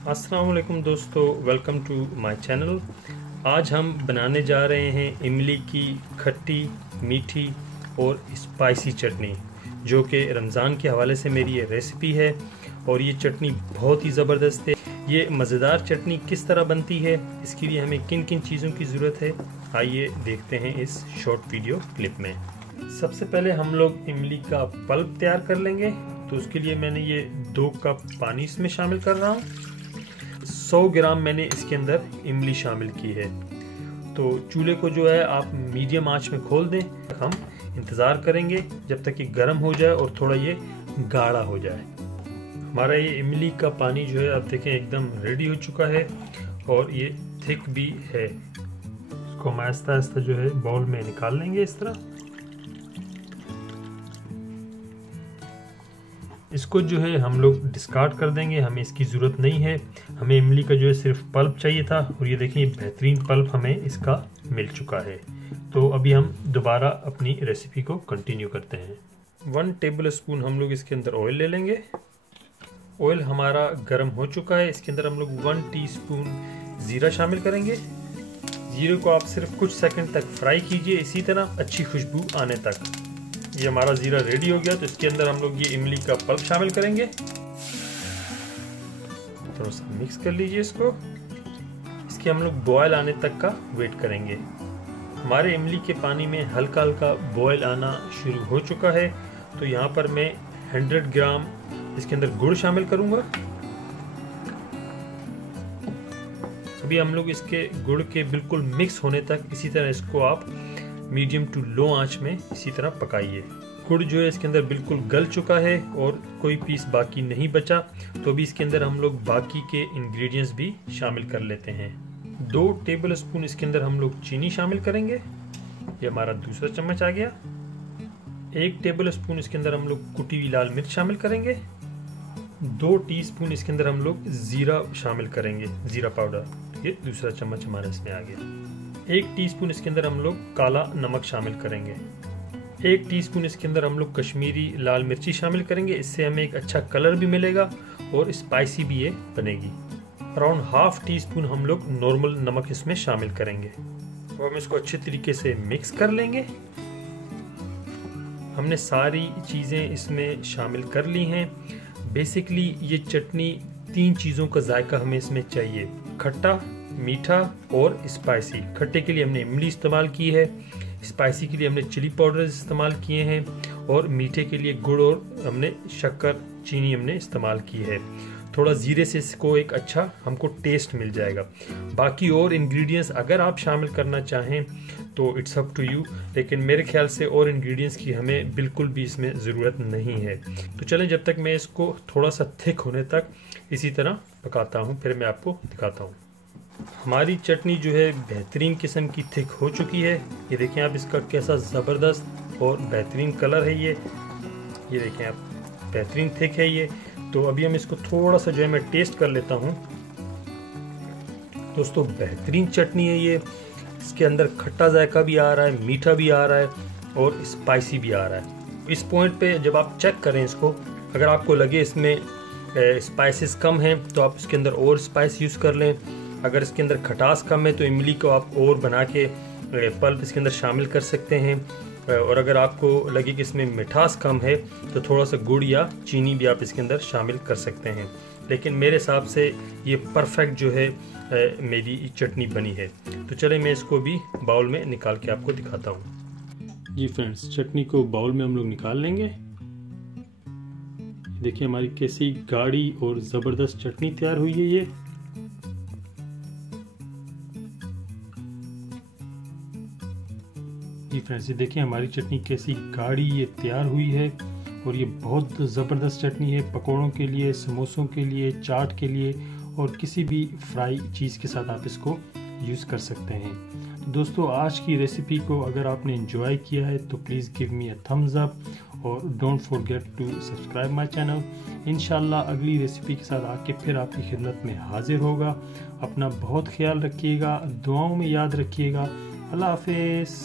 अस्सलाम वालेकुम दोस्तों, वेलकम टू माय चैनल। आज हम बनाने जा रहे हैं इमली की खट्टी मीठी और स्पाइसी चटनी, जो कि रमज़ान के हवाले से मेरी ये रेसिपी है और ये चटनी बहुत ही ज़बरदस्त है। ये मज़ेदार चटनी किस तरह बनती है, इसके लिए हमें किन किन चीज़ों की ज़रूरत है, आइए देखते हैं इस शॉर्ट वीडियो क्लिप में। सबसे पहले हम लोग इमली का पल्प तैयार कर लेंगे। तो उसके लिए मैंने ये 2 कप पानी इसमें शामिल कर रहा हूँ। 100 ग्राम मैंने इसके अंदर इमली शामिल की है। तो चूल्हे को जो है आप मीडियम आंच में खोल दें। हम इंतज़ार करेंगे जब तक कि गर्म हो जाए और थोड़ा ये गाढ़ा हो जाए। हमारा ये इमली का पानी जो है आप देखें एकदम रेडी हो चुका है और ये थिक भी है। इसको हम आहिस्ता आहिस्ता जो है बाउल में निकाल लेंगे इस तरह। इसको जो है हम लोग डिस्कार्ड कर देंगे, हमें इसकी ज़रूरत नहीं है। हमें इमली का जो है सिर्फ पल्प चाहिए था और ये देखिए बेहतरीन पल्प हमें इसका मिल चुका है। तो अभी हम दोबारा अपनी रेसिपी को कंटिन्यू करते हैं। 1 टेबल स्पून हम लोग इसके अंदर ऑयल ले लेंगे। ऑयल हमारा गर्म हो चुका है। इसके अंदर हम लोग 1 टीस्पून ज़ीरा शामिल करेंगे। ज़ीरे को आप सिर्फ कुछ सेकंड तक फ्राई कीजिए, इसी तरह अच्छी खुशबू आने तक। ये हमारा ज़ीरा रेडी हो गया तो इसके अंदर हम लोग ये इमली का पल्प शामिल करेंगे। थोड़ा सा मिक्स कर लीजिए इसको। इसके हम लोग बॉयल आने तक का वेट करेंगे। हमारे इमली के पानी में हल्का हल्का बॉयल आना शुरू हो चुका है। तो यहाँ पर मैं 100 ग्राम इसके अंदर गुड़ शामिल करूँगा। अभी हम लोग इसके गुड़ के बिल्कुल मिक्स होने तक इसी तरह इसको आप मीडियम टू लो आंच में इसी तरह पकाइए। गुड़ जो है इसके अंदर बिल्कुल गल चुका है और कोई पीस बाकी नहीं बचा। तो अभी इसके अंदर हम लोग बाकी के इंग्रेडिएंट्स भी शामिल कर लेते हैं। 2 टेबल स्पून इसके अंदर हम लोग चीनी शामिल करेंगे। ये हमारा दूसरा चम्मच आ गया। 1 टेबल स्पून इसके अंदर हम लोग कुटी हुई लाल मिर्च शामिल करेंगे। 2 टीस्पून इसके अंदर हम लोग ज़ीरा शामिल करेंगे, ज़ीरा पाउडर। ये दूसरा चम्मच हमारा इसमें आ गया। 1 टीस्पून इसके अंदर हम लोग काला नमक शामिल करेंगे। 1 टीस्पून इसके अंदर हम लोग कश्मीरी लाल मिर्ची शामिल करेंगे। इससे हमें एक अच्छा कलर भी मिलेगा और स्पाइसी भी ये बनेगी। अराउंड ½ टीस्पून हम लोग नॉर्मल नमक इसमें शामिल करेंगे और हम इसको अच्छे तरीके से मिक्स कर लेंगे। हमने सारी चीज़ें इसमें शामिल कर ली हैं। बेसिकली ये चटनी 3 चीज़ों का जायका हमें इसमें चाहिए, खट्टा, मीठा और स्पाइसी। खट्टे के लिए हमने इमली इस्तेमाल की है, स्पाइसी के लिए हमने चिली पाउडर इस्तेमाल किए हैं और मीठे के लिए गुड़ और हमने शक्कर चीनी हमने इस्तेमाल की है। थोड़ा ज़ीरे से इसको एक अच्छा हमको टेस्ट मिल जाएगा। बाकी और इंग्रेडिएंट्स अगर आप शामिल करना चाहें तो इट्स अप टू यू, लेकिन मेरे ख्याल से और इंग्रेडिएंट्स की हमें बिल्कुल भी इसमें ज़रूरत नहीं है। तो चलें जब तक मैं इसको थोड़ा सा थिक होने तक इसी तरह पकाता हूँ, फिर मैं आपको दिखाता हूँ। हमारी चटनी जो है बेहतरीन किस्म की थिक हो चुकी है। ये देखें आप इसका कैसा ज़बरदस्त और बेहतरीन कलर है। ये देखें आप, बेहतरीन थिक है ये। तो अभी हम इसको थोड़ा सा जो है मैं टेस्ट कर लेता हूँ। दोस्तों बेहतरीन चटनी है ये। इसके अंदर खट्टा जायका भी आ रहा है, मीठा भी आ रहा है और स्पाइसी भी आ रहा है। इस पॉइंट पे जब आप चेक करें इसको, अगर आपको लगे इसमें स्पाइसेस कम हैं तो आप इसके अंदर और स्पाइस यूज़ कर लें। अगर इसके अंदर खटास कम है तो इमली को आप और बना के पल्प इसके अंदर शामिल कर सकते हैं। और अगर आपको लगे कि इसमें मिठास कम है तो थोड़ा सा गुड़ या चीनी भी आप इसके अंदर शामिल कर सकते हैं। लेकिन मेरे हिसाब से ये परफेक्ट जो है मेरी चटनी बनी है। तो चले मैं इसको भी बाउल में निकाल के आपको दिखाता हूँ। जी फ्रेंड्स, चटनी को बाउल में हम लोग निकाल लेंगे। देखिए हमारी कैसी गाढ़ी और ज़बरदस्त चटनी तैयार हुई है ये। जी फ्रेंड्स, ये देखिए हमारी चटनी कैसी गाढ़ी ये तैयार हुई है और ये बहुत ज़बरदस्त चटनी है पकोड़ों के लिए, समोसों के लिए, चाट के लिए और किसी भी फ्राई चीज़ के साथ आप इसको यूज़ कर सकते हैं। तो दोस्तों आज की रेसिपी को अगर आपने एंजॉय किया है तो please give me a thumbs up और don't forget to subscribe my channel. इंशाल्लाह अगली रेसिपी के साथ आके फिर आपकी खिदमत में हाजिर होगा। अपना बहुत ख्याल रखिएगा, दुआओं में याद रखिएगा। अल्लाह हाफिज़।